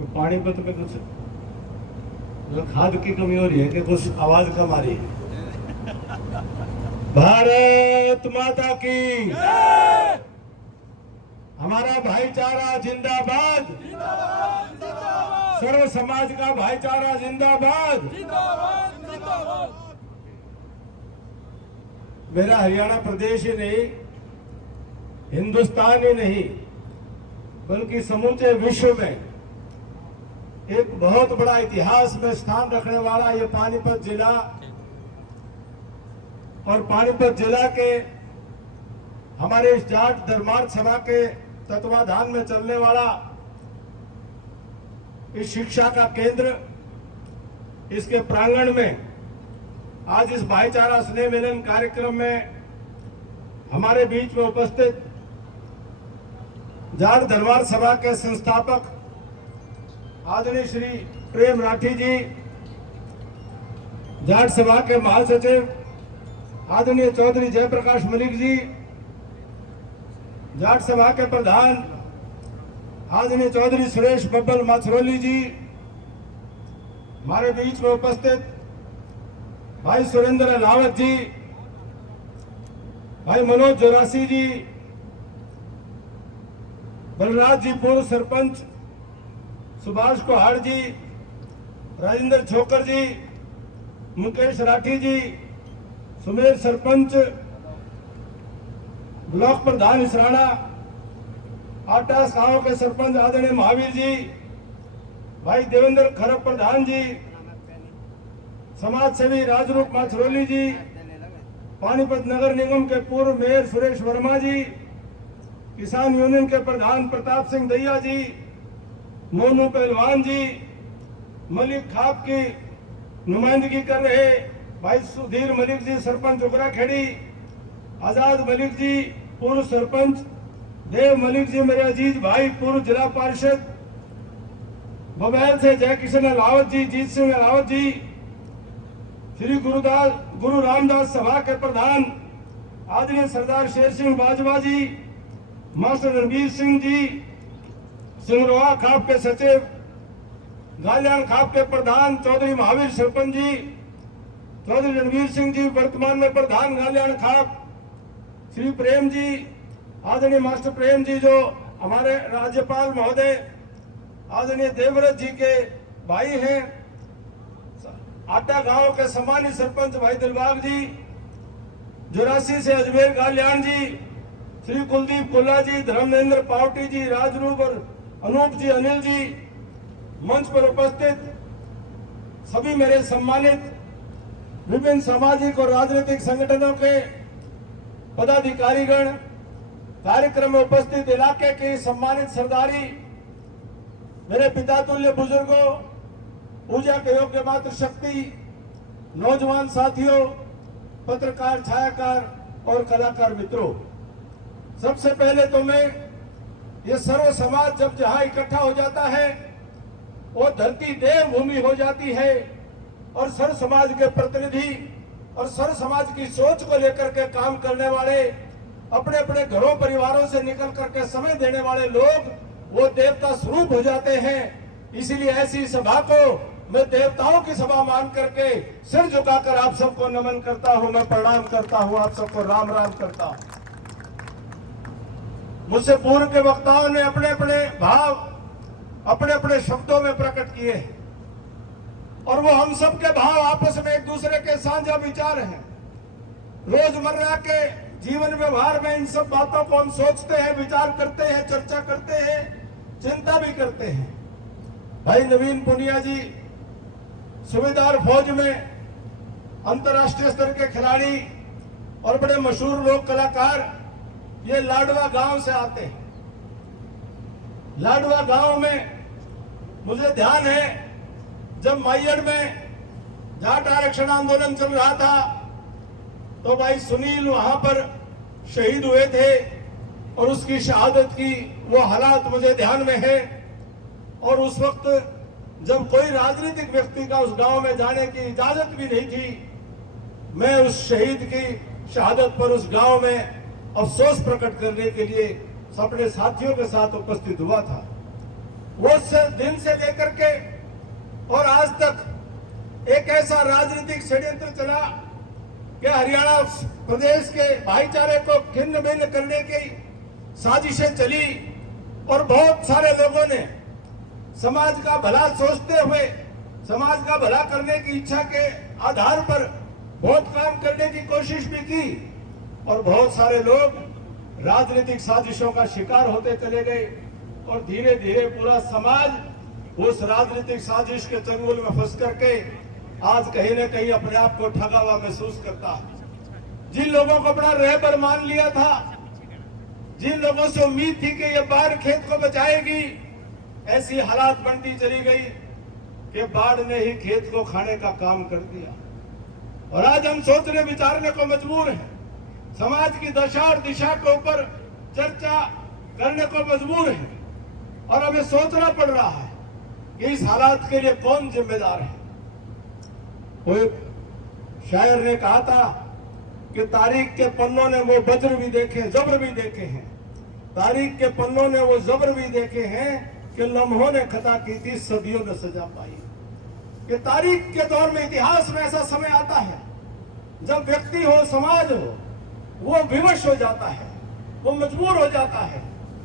तो पानीपत में कुछ खाद की कमी हो रही है कि कुछ आवाज कम आ रही है। भारत माता की हमारा भाईचारा जिंदाबाद, सर्व समाज का भाईचारा जिंदाबाद। मेरा हरियाणा प्रदेश ही नहीं, हिंदुस्तान ही नहीं, बल्कि समूचे विश्व में एक बहुत बड़ा इतिहास में स्थान रखने वाला ये पानीपत जिला और पानीपत जिला के हमारे इस जाट धर्मार्थ सभा के तत्वाधान में चलने वाला इस शिक्षा का केंद्र, इसके प्रांगण में आज इस भाईचारा स्नेह मिलन कार्यक्रम में हमारे बीच में उपस्थित जाट धर्मार्थ सभा के संस्थापक आदरणीय श्री प्रेम राठी जी, जाट सभा के महासचिव आदरणीय चौधरी जयप्रकाश मलिक जी, जाट सभा के प्रधान आदरणीय चौधरी सुरेश बब्बल माछरोली जी, हमारे बीच में उपस्थित भाई सुरेंद्र लावत जी, भाई मनोज जोरासी जी, बलराज जी पूर्व सरपंच, सुभाष कोहाड़ जी, राजेंद्र छोकर जी, मुकेश राठी जी, सुमेर सरपंच, ब्लॉक प्रधान इसराना, आटास गांव के सरपंच आदरणीय महावीर जी, भाई देवेंद्र खरब प्रधान जी, समाज सेवी राजरूप माछरोली जी, पानीपत नगर निगम के पूर्व मेयर सुरेश वर्मा जी, किसान यूनियन के प्रधान प्रताप सिंह दैया जी, मोनू पहलवान जी, मलिक खाप की नुमाइंदगी कर रहे भाई सुधीर मलिक जी सरपंच उगरा खेड़ी, आजाद मलिक जी पूर्व सरपंच, देव मलिक जी मेरे अजीज भाई पूर्व जिला पार्षद, बबैल से जय किशन अलावत जी, जीत सिंह अलावत जी, श्री गुरु रामदास सभा के प्रधान आदरणीय सरदार शेर सिंह बाजवा जी, मास्टर रणबीर सिंह जी, सिंगरवा खाप के सचिव, गालियान खाप के प्रधान चौधरी महावीर सरपंच जी, चौधरी रणवीर सिंह जी वर्तमान में प्रधान गालियान खाप, श्री प्रेम जी आदरणीय मास्टर प्रेम जी जो हमारे राज्यपाल महोदय आदरणीय देवव्रत जी के भाई हैं, आटा गांव के सम्मानित सरपंच भाई दिलबाग जी, जोरासी से अजमेर गालियान जी, श्री कुलदीप कोल्ला जी, धर्मेंद्र पावटी जी, राजरूप और अनूप जी, अनिल जी, मंच पर उपस्थित सभी मेरे सम्मानित विभिन्न सामाजिक और राजनीतिक संगठनों के पदाधिकारीगण, कार्यक्रम में उपस्थित इलाके के सम्मानित सरदारी, मेरे पिता तुल्य बुजुर्गों, पूजा के योग्य मातृशक्ति, नौजवान साथियों, पत्रकार, छायाकार और कलाकार मित्रों, सबसे पहले तो मैं ये सर्व समाज जब जहां इकट्ठा हो जाता है वो धरती देव भूमि हो जाती है और सर्व समाज के प्रतिनिधि और सर्व समाज की सोच को लेकर के काम करने वाले, अपने अपने घरों परिवारों से निकल करके समय देने वाले लोग वो देवता स्वरूप हो जाते हैं। इसीलिए ऐसी सभा को मैं देवताओं की सभा मान करके सिर झुकाकर आप सबको नमन करता हूं, मैं प्रणाम करता हूं, आप सबको राम राम करता हूं। मुझसे पूर्व के वक्ताओं ने अपने अपने भाव अपने अपने शब्दों में प्रकट किए और वो हम सब के भाव आपस में एक दूसरे के साझा विचार हैं। रोजमर्रा के जीवन व्यवहार में इन सब बातों को हम सोचते हैं, विचार करते हैं, चर्चा करते हैं, चिंता भी करते हैं। भाई नवीन पुनिया जी सूबेदार फौज में अंतर्राष्ट्रीय स्तर के खिलाड़ी और बड़े मशहूर लोक कलाकार, ये लाडवा गांव से आते हैं। लाडवा गांव में मुझे ध्यान है जब मैहर में जाट आरक्षण आंदोलन चल रहा था तो भाई सुनील वहां पर शहीद हुए थे और उसकी शहादत की वो हालात मुझे ध्यान में है। और उस वक्त जब कोई राजनीतिक व्यक्ति का उस गांव में जाने की इजाजत भी नहीं थी, मैं उस शहीद की शहादत पर उस गांव में अफसोस प्रकट करने के लिए अपने साथियों के साथ उपस्थित हुआ था। वो दिन से लेकर के और आज तक एक ऐसा राजनीतिक षड्यंत्र चला कि हरियाणा प्रदेश के भाईचारे को खिन्न भिन्न करने की साजिशें चली और बहुत सारे लोगों ने समाज का भला सोचते हुए समाज का भला करने की इच्छा के आधार पर बहुत काम करने की कोशिश भी की और बहुत सारे लोग राजनीतिक साजिशों का शिकार होते चले गए और धीरे धीरे पूरा समाज उस राजनीतिक साजिश के चंगुल में फंस करके आज कहीं न कहीं अपने आप को ठगा हुआ महसूस करता है। जिन लोगों को अपना रहबर मान लिया था, जिन लोगों से उम्मीद थी कि ये बाढ़ खेत को बचाएगी, ऐसी हालात बनती चली गई कि बाढ़ ने ही खेत को खाने का काम कर दिया। और आज हम सोचने विचारने को मजबूर हैं, समाज की दशा और दिशा के ऊपर चर्चा करने को मजबूर हैं और हमें सोचना पड़ रहा है कि इस हालात के लिए कौन जिम्मेदार है। कोई शायर ने कहा था कि तारीख के पन्नों ने वो वज्र भी देखे, जबर भी देखे हैं, तारीख के पन्नों ने वो जबर भी देखे हैं कि लम्हों ने खता की थी, सदियों ने सजा पाई। कि तारीख के दौर में, इतिहास में ऐसा समय आता है जब व्यक्ति हो, समाज हो, वो विवश हो जाता है, वो मजबूर हो जाता है,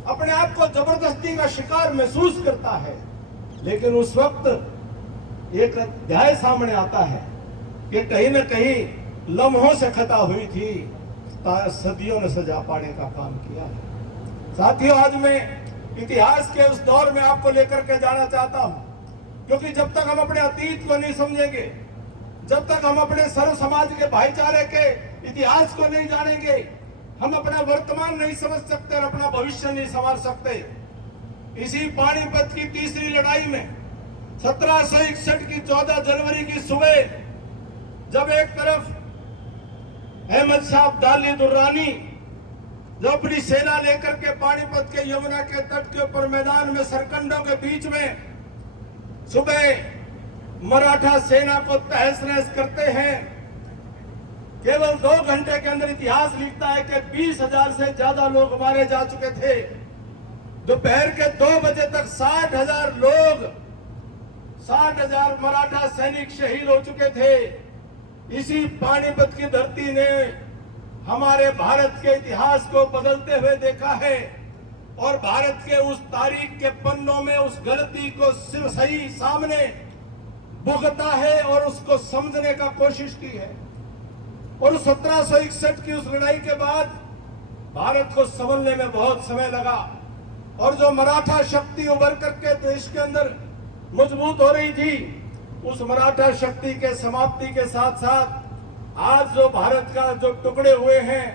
अपने आप को जबरदस्ती का शिकार महसूस करता है। लेकिन उस वक्त एक अध्याय सामने आता है कि कहीं न कहीं लम्हों से खता हुई थी, सदियों ने सजा पाने का काम किया है। साथियों, आज मैं इतिहास के उस दौर में आपको लेकर के जाना चाहता हूं, क्योंकि जब तक हम अपने अतीत को नहीं समझेंगे, जब तक हम अपने सर्व समाज के भाईचारे के इतिहास को नहीं जानेंगे, हम अपना वर्तमान नहीं समझ सकते और अपना भविष्य नहीं संवार सकते। इसी पानीपत की तीसरी लड़ाई में 1761 की 14 जनवरी की सुबह जब एक तरफ अहमद शाह अब्दाली दुर्रानी जो अपनी सेना लेकर के पानीपत के यमुना के तट के ऊपर मैदान में सरकंडों के बीच में सुबह मराठा सेना को तहस नहस करते हैं, केवल 2 घंटे के अंदर इतिहास लिखता है कि 20,000 से ज्यादा लोग मारे जा चुके थे। दोपहर के 2 बजे तक 60,000 लोग, 60,000 मराठा सैनिक शहीद हो चुके थे। इसी पानीपत की धरती ने हमारे भारत के इतिहास को बदलते हुए देखा है और भारत के उस तारीख के पन्नों में उस गलती को सही सामने भुगता है और उसको समझने का कोशिश की है। और 1761 की उस लड़ाई के बाद भारत को समझने में बहुत समय लगा और जो मराठा शक्ति उभर करके देश के अंदर मजबूत हो रही थी, उस मराठा शक्ति के समाप्ति के साथ साथ आज जो भारत का जो टुकड़े हुए हैं,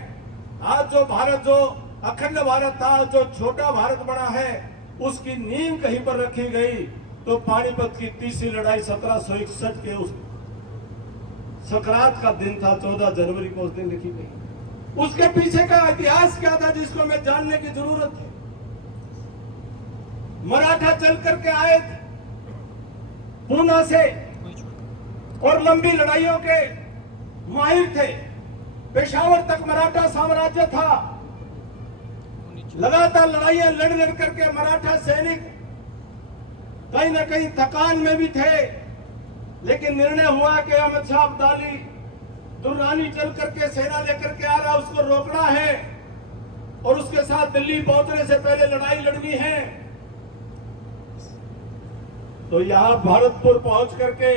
आज जो भारत जो अखंड भारत था, जो छोटा भारत बना है, उसकी नींव कहीं पर रखी गई तो पानीपत की तीसरी लड़ाई 1761 के उस संक्रांत का दिन था, 14 जनवरी को उस दिन लिखी गई। उसके पीछे का इतिहास क्या था जिसको हमें जानने की जरूरत है। मराठा चल करके आए थे पूना से और लंबी लड़ाइयों के माहिर थे। पेशावर तक मराठा साम्राज्य था। लगातार लड़ाइयां लड़ लड़ करके मराठा सैनिक कहीं न कहीं थकान में भी थे, लेकिन निर्णय हुआ कि अहमद शाह अब्दाली दुर्रानी चल करके सेना लेकर के आ रहा, उसको रोकना है और उसके साथ दिल्ली पहुंचने से पहले लड़ाई लड़नी है। तो यहां भरतपुर पहुंच करके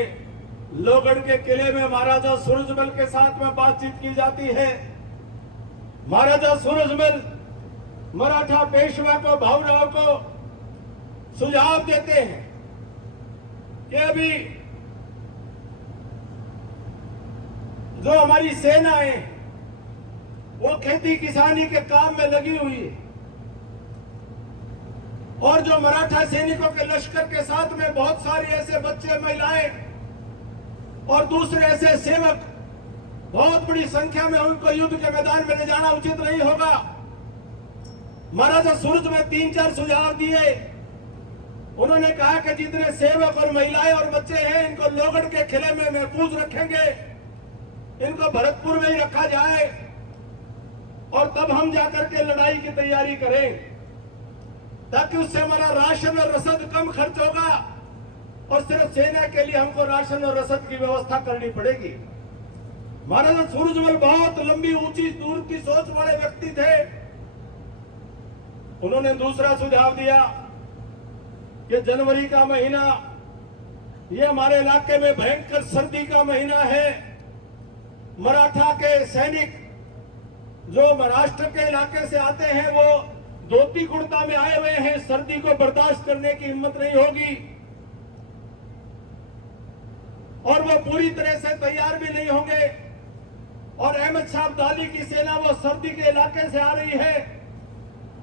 लोहगढ़ के किले में महाराजा सूरजमल के साथ में बातचीत की जाती है। महाराजा सूरजमल मराठा पेशवा को, भावराव को सुझाव देते हैं कि अभी जो हमारी सेना है वो खेती किसानी के काम में लगी हुई है और जो मराठा सैनिकों के लश्कर के साथ में बहुत सारे ऐसे बच्चे, महिलाएं और दूसरे ऐसे सेवक बहुत बड़ी संख्या में, उनको युद्ध के मैदान में ले जाना उचित नहीं होगा। महाराजा सूरज में 3-4 सुझाव दिए। उन्होंने कहा कि जितने सेवक और महिलाएं और बच्चे हैं, इनको लोहगढ़ के किले में महफूज रखेंगे, इनको भरतपुर में ही रखा जाए और तब हम जाकर के लड़ाई की तैयारी करें। ताकि उससे हमारा राशन और रसद कम खर्च होगा और सिर्फ सेना के लिए हमको राशन और रसद की व्यवस्था करनी पड़ेगी। महाराजा सूरजमल बहुत लंबी ऊंची दूर की सोच वाले व्यक्ति थे। उन्होंने दूसरा सुझाव दिया कि जनवरी का महीना ये हमारे इलाके में भयंकर सर्दी का महीना है। मराठा के सैनिक जो महाराष्ट्र के इलाके से आते हैं वो धोती कुर्ता में आए हुए हैं, सर्दी को बर्दाश्त करने की हिम्मत नहीं होगी और वो पूरी तरह से तैयार भी नहीं होंगे। और अहमद शाह अब्दाली की सेना वो सर्दी के इलाके से आ रही है,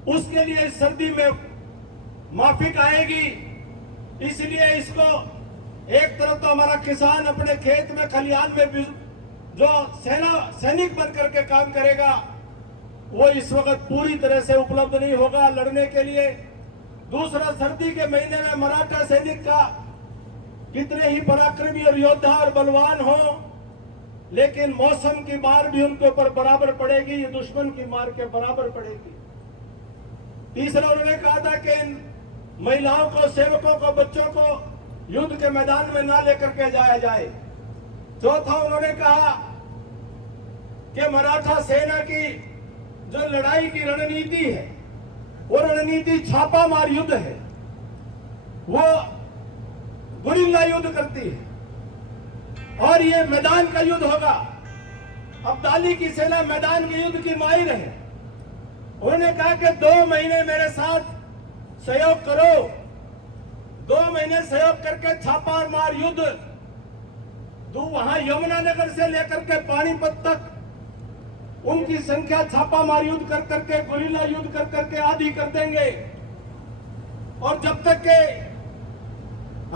उसके लिए इस सर्दी में माफिक आएगी। इसलिए इसको एक तरफ तो हमारा किसान अपने खेत में खलिहान में जो सैनिक बन करके काम करेगा वो इस वक्त पूरी तरह से उपलब्ध नहीं होगा लड़ने के लिए। दूसरा, सर्दी के महीने में मराठा सैनिक का कितने ही पराक्रमी और योद्धा और बलवान हो, लेकिन मौसम की मार भी उनके ऊपर बराबर पड़ेगी, ये दुश्मन की मार के बराबर पड़ेगी। तीसरा, उन्होंने कहा था कि इन महिलाओं को, सेवकों को, बच्चों को युद्ध के मैदान में ना लेकर के जाया जाए। चौथा, उन्होंने कहा कि मराठा सेना की जो लड़ाई की रणनीति है वो रणनीति छापामार युद्ध है, वो गुरिल्ला युद्ध करती है और ये मैदान का युद्ध होगा। अब्दाली की सेना मैदान के युद्ध की माहिर है। उन्होंने कहा कि 2 महीने मेरे साथ सहयोग करो, 2 महीने सहयोग करके छापामार युद्ध वहां यमुनानगर से लेकर के पानीपत तक उनकी संख्या छापामार युद्ध कर करके, गुरिल्ला युद्ध कर करके आधी कर देंगे। और जब तक के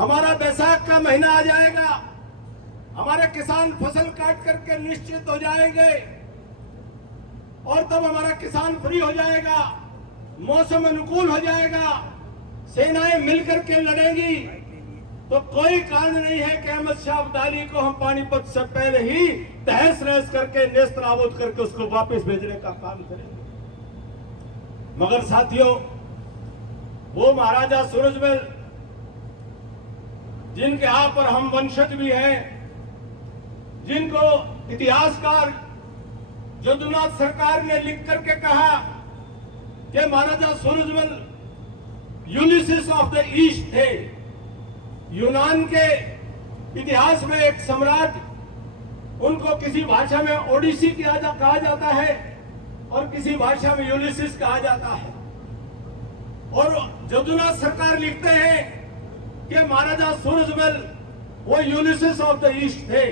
हमारा बैसाख का महीना आ जाएगा, हमारे किसान फसल काट करके निश्चित हो जाएंगे और तब हमारा किसान फ्री हो जाएगा, मौसम अनुकूल हो जाएगा, सेनाएं मिलकर के लड़ेंगी, तो कोई कारण नहीं है कि अहमद शाह अब्दाली को हम पानीपत से पहले ही तहस नहस करके, नेस्त नाबूद करके उसको वापस भेजने का काम करेंगे। मगर साथियों, वो महाराजा सूरजमल जिनके यहाँ पर हम वंशज भी हैं, जिनको इतिहासकार जदुनाथ सरकार ने लिख करके कहा कि Maharaja Surajmal Ulysses of the East थे। यूनान के इतिहास में एक सम्राट, उनको किसी भाषा में ओडिसी कहा जाता है और किसी भाषा में यूलिसिस कहा जाता है। और जदुनाथ सरकार लिखते हैं कि महाराजा सूरजमल वो यूलिसिस ऑफ द ईस्ट थे।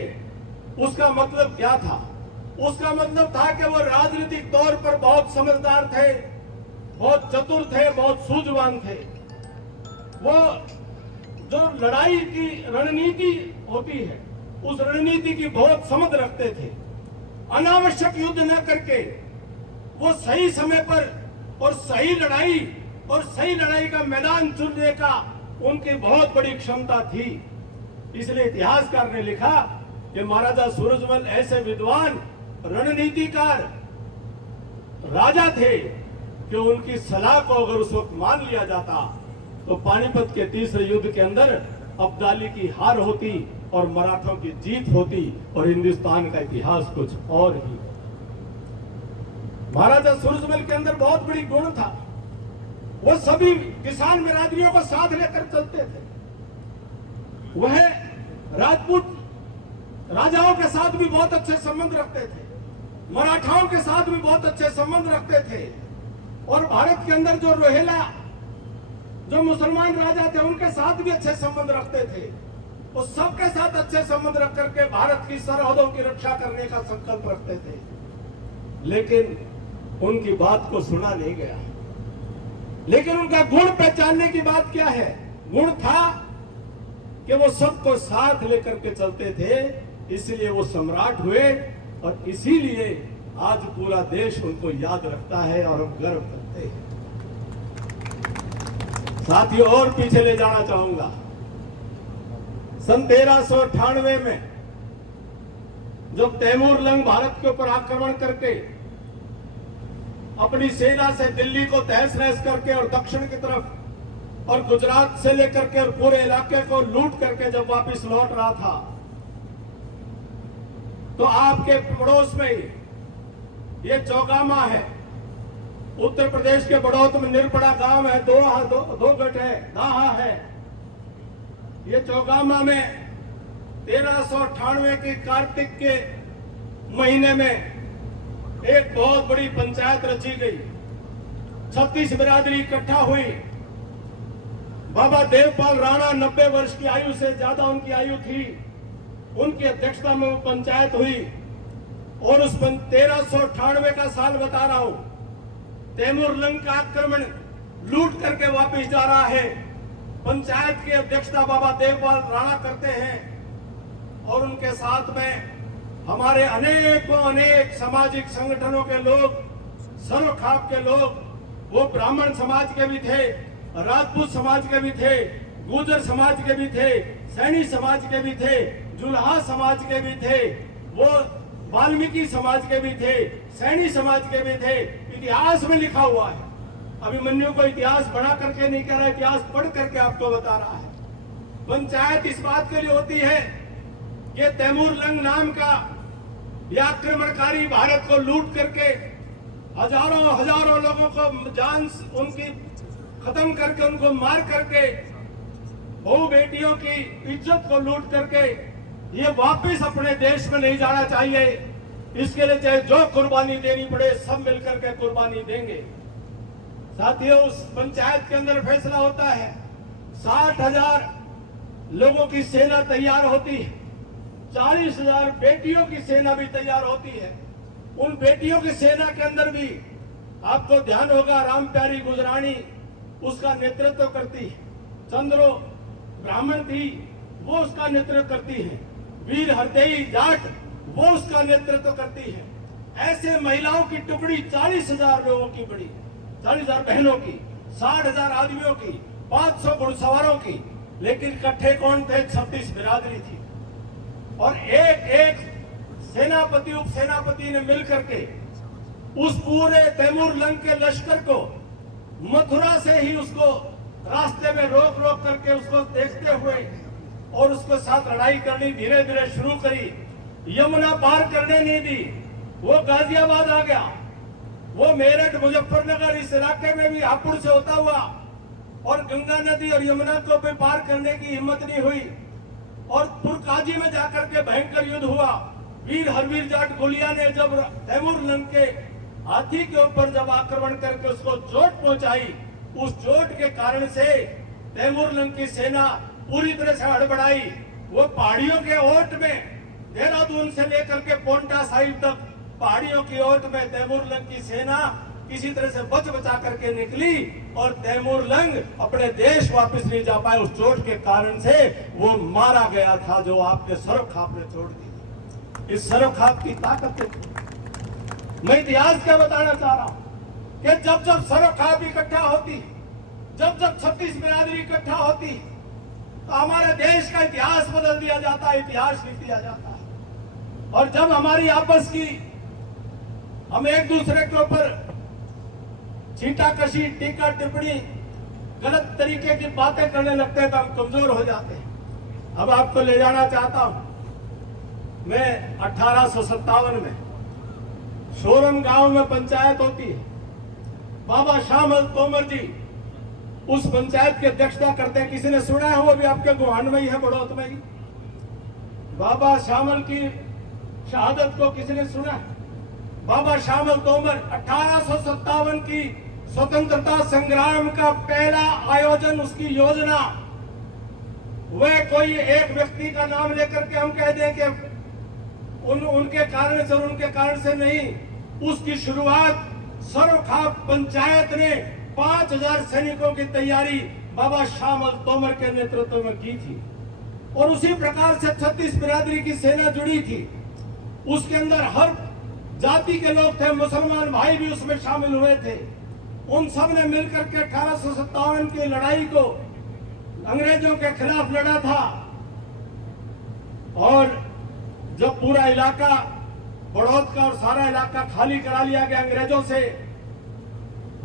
उसका मतलब क्या था? उसका मतलब था कि वो राजनीतिक तौर पर बहुत समझदार थे, बहुत चतुर थे, बहुत सूझवान थे। वो जो लड़ाई की रणनीति होती है उस रणनीति की बहुत समझ रखते थे। अनावश्यक युद्ध न करके वो सही समय पर और सही लड़ाई का मैदान चुनने का उनकी बहुत बड़ी क्षमता थी। इसलिए इतिहासकार ने लिखा कि महाराजा सूरजमल ऐसे विद्वान रणनीतिकार राजा थे कि उनकी सलाह को अगर उस वक्त मान लिया जाता तो पानीपत के तीसरे युद्ध के अंदर अब्दाली की हार होती और मराठों की जीत होती और हिंदुस्तान का इतिहास कुछ और ही। महाराजा सूरजमल के अंदर बहुत बड़ी गुण था, वो सभी किसान बिरादरियों को साथ लेकर चलते थे। वह राजपूत राजाओं के साथ भी बहुत अच्छे संबंध रखते थे, मराठाओं के साथ भी बहुत अच्छे संबंध रखते थे और भारत के अंदर जो रोहिला जो मुसलमान राजा थे उनके साथ भी अच्छे संबंध रखते थे। वो सबके साथ अच्छे संबंध रख करके भारत की सरहदों की रक्षा करने का संकल्प रखते थे, लेकिन उनकी बात को सुना नहीं गया। लेकिन उनका गुण पहचानने की बात क्या है? गुण था कि वो सबको साथ लेकर के चलते थे, इसलिए वो सम्राट हुए और इसीलिए आज पूरा देश उनको याद रखता है और हम गर्व करते हैं। साथियों, और पीछे ले जाना चाहूंगा। सन 1398 में जब तैमूर लंग भारत के ऊपर आक्रमण करके अपनी सेना से दिल्ली को तहस नहस करके और दक्षिण की तरफ और गुजरात से लेकर के और पूरे इलाके को लूट करके जब वापस लौट रहा था, तो आपके पड़ोस में ही ये चौगामा है, उत्तर प्रदेश के बड़ौत में निरपड़ा गांव है, दो गट है, दाहा है। ये चौगामा में 1398 के कार्तिक के महीने में एक बहुत बड़ी पंचायत रची गई। 36 बिरादरी इकट्ठा हुई। बाबा देवपाल राणा 90 वर्ष की आयु से ज्यादा उनकी आयु थी, उनकी अध्यक्षता में वो पंचायत हुई। और उस 1398 का साल बता रहा हूं, तैमूर लंग का आक्रमण लूट करके वापस जा रहा है। पंचायत की अध्यक्षता बाबा देवपाल राणा करते हैं और उनके साथ में हमारे अनेक सामाजिक संगठनों के लोग, सर्वखाप के लोग, वो ब्राह्मण समाज के भी थे, राजपूत समाज के भी थे, गुर्जर समाज के भी थे, सैनी समाज के भी थे, जुल्हा समाज के भी थे, वो वाल्मीकि समाज के भी थे, सैनी समाज के भी थे। इतिहास में लिखा हुआ है। अभिमन्यु को इतिहास बना करके नहीं कह रहा, इतिहास पढ़ करके आपको बता रहा है। पंचायत इस बात के लिए होती है कि तैमूर लंग नाम का यह आक्रमणकारी भारत को लूट करके हजारों लोगों को जान उनकी खत्म करके, उनको मार करके, बहु बेटियों की इज्जत को लूट करके ये वापस अपने देश में नहीं जाना चाहिए। इसके लिए चाहे जो कुर्बानी देनी पड़े, सब मिलकर के कुर्बानी देंगे। साथियों, उस पंचायत के अंदर फैसला होता है, 60,000 लोगों की सेना तैयार होती है, 40,000 बेटियों की सेना भी तैयार होती है। उन बेटियों की सेना के अंदर भी आपको ध्यान होगा, राम प्यारी गुजरानी उसका नेतृत्व करती है, चंद्रो ब्राह्मण थी वो उसका नेतृत्व करती है, वीर हरदेई जाट वो उसका नेतृत्व करती है। ऐसे महिलाओं की टुकड़ी 40,000 लोगों की बड़ी, 40,000 बहनों की, 60,000 आदमियों की, 500 घुड़सवारों की, लेकिन इकट्ठे कौन थे? 36 बिरादरी थी। और एक सेनापति उप सेनापति ने मिलकर के उस पूरे तैमूर लंग के लश्कर को मथुरा से ही उसको रास्ते में रोक करके उसको देखते हुए और उसके साथ लड़ाई करनी धीरे धीरे शुरू करी। यमुना पार करने नहीं दी, वो गाजियाबाद आ गया, वो मेरठ मुजफ्फरनगर इस इलाके में भी हापुड़ से होता हुआ और गंगा नदी और यमुना को भी पार करने की हिम्मत नहीं हुई। और पुरकाजी में जाकर के भयंकर युद्ध हुआ। वीर हरवीर जाट गोलिया ने जब तैमूर लंग के हाथी के ऊपर जब आक्रमण करके उसको चोट पहुंचाई, उस चोट के कारण से तैमूर लंग की सेना पूरी तरह से हड़बड़ाई। वो पहाड़ियों के ओट में, देहरादून से लेकर के पोंटा साहिब तक पहाड़ियों की ओट में तैमूर लंग की सेना किसी तरह से बचा करके निकली और तैमूर लंग अपने देश वापस नहीं जा पाए। उस चोट के कारण से वो मारा गया था, जो आपके सर्वखाप ने छोड़ दी। इस सर्वखाप की ताकत मैं इतिहास क्या बताना चाह रहा हूं कि जब सर्वखाप इकट्ठा होती, जब 36 बिरादरी इकट्ठा होती, तो हमारे देश का इतिहास बदल दिया जाता है, इतिहास लिख दिया जाता है। और जब हमारी आपस की हम एक दूसरे के ऊपर छींटाकशी, टीका टिप्पणी, गलत तरीके की बातें करने लगते हैं तो हम कमजोर हो जाते हैं। अब आपको ले जाना चाहता हूं, मैं 1857 में सोरम गांव में पंचायत होती है। बाबा श्यामल तोमर जी उस पंचायत की अध्यक्षता करते हैं। किसी ने सुना है? वो भी आपके गुहान में ही है, बड़ौत में ही। बाबा श्यामल की शहादत को किसी ने सुना है? बाबा श्यामल तोमर 1857 की स्वतंत्रता संग्राम का पहला आयोजन, उसकी योजना, वह कोई एक व्यक्ति का नाम लेकर के हम कह दें कि उनके कारण से और उनके कारण से नहीं। उसकी शुरुआत सर्वखाप पंचायत ने 5,000 सैनिकों की तैयारी बाबा श्यामल तोमर के नेतृत्व में की थी। और उसी प्रकार से 36 बिरादरी की सेना जुड़ी थी। उसके अंदर हर जाति के लोग थे, मुसलमान भाई भी उसमें शामिल हुए थे। उन सब ने मिलकर के 1857 की लड़ाई को अंग्रेजों के खिलाफ लड़ा था। और जब पूरा इलाका, बड़ौद का और सारा इलाका खाली करा लिया गया अंग्रेजों से,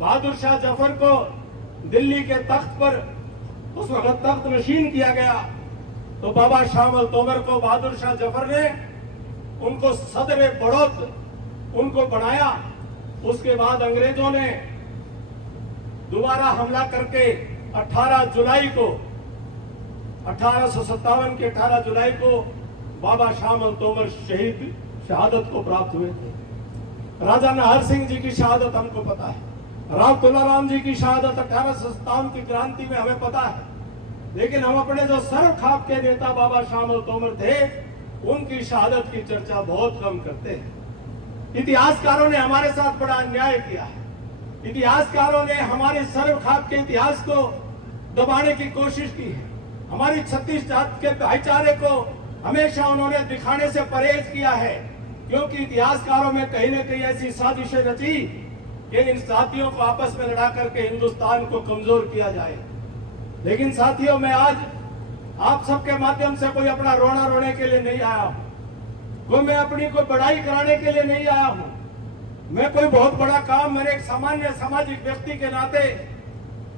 बहादुर शाह जफर को दिल्ली के तख्त पर उस वक्त तख्त नशीन किया गया, तो बाबा शामल तोमर को बहादुर शाह जफर ने उनको सदर बड़ौत उनको बनाया। उसके बाद अंग्रेजों ने दोबारा हमला करके 18 जुलाई को 1857 के 18 जुलाई को बाबा शामल तोमर शहादत को प्राप्त हुए थे। राजा नाहर सिंह जी की शहादत हमको पता है, राम तुलाराम जी की शहादत 1857 की क्रांति में हमें पता है, लेकिन हम अपने जो सर्व खाप के नेता बाबा शामल तोमर थे उनकी शहादत की चर्चा बहुत कम करते हैं। इतिहासकारों ने हमारे साथ बड़ा अन्याय किया है। इतिहासकारों ने हमारे सर्व खाप के इतिहास को दबाने की कोशिश की है। हमारी 36 जात के भाईचारे को हमेशा उन्होंने दिखाने से परहेज किया है, क्योंकि इतिहासकारों में कहीं न कहीं ऐसी साजिशें रची कि इन साथियों को आपस में लड़ा करके हिंदुस्तान को कमजोर किया जाए। लेकिन साथियों, मैं आज आप सबके माध्यम से कोई अपना रोना रोने के लिए नहीं आया हूं, कोई मैं अपनी कोई बड़ाई कराने के लिए नहीं आया हूं। मैं कोई बहुत बड़ा काम, मैंने एक सामान्य सामाजिक व्यक्ति के नाते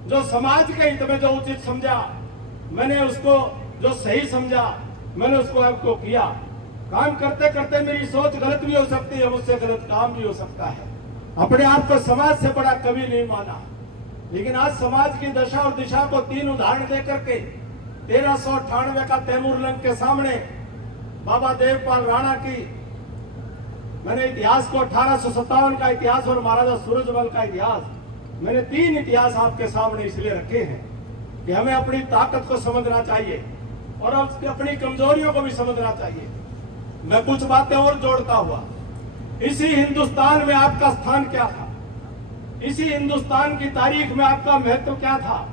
जो समाज के हित में जो उचित समझा, मैंने उसको जो सही समझा, मैंने उसको आपको किया। काम करते करते मेरी सोच गलत भी हो सकती है, मुझसे गलत काम भी हो सकता है। अपने आप को समाज से बड़ा कभी नहीं माना, लेकिन आज समाज की दशा और दिशा को 3 उदाहरण देकर के 1398 का तैमूरलंग के सामने बाबा देवपाल राणा की, मैंने इतिहास को 1857 का इतिहास और महाराजा सूरजमल का इतिहास, मैंने 3 इतिहास आपके सामने इसलिए रखे हैं कि हमें अपनी ताकत को समझना चाहिए और अपनी कमजोरियों को भी समझना चाहिए। मैं कुछ बातें और जोड़ता हुआ, इसी हिंदुस्तान में आपका स्थान क्या था, इसी हिंदुस्तान की तारीख में आपका महत्व क्या था।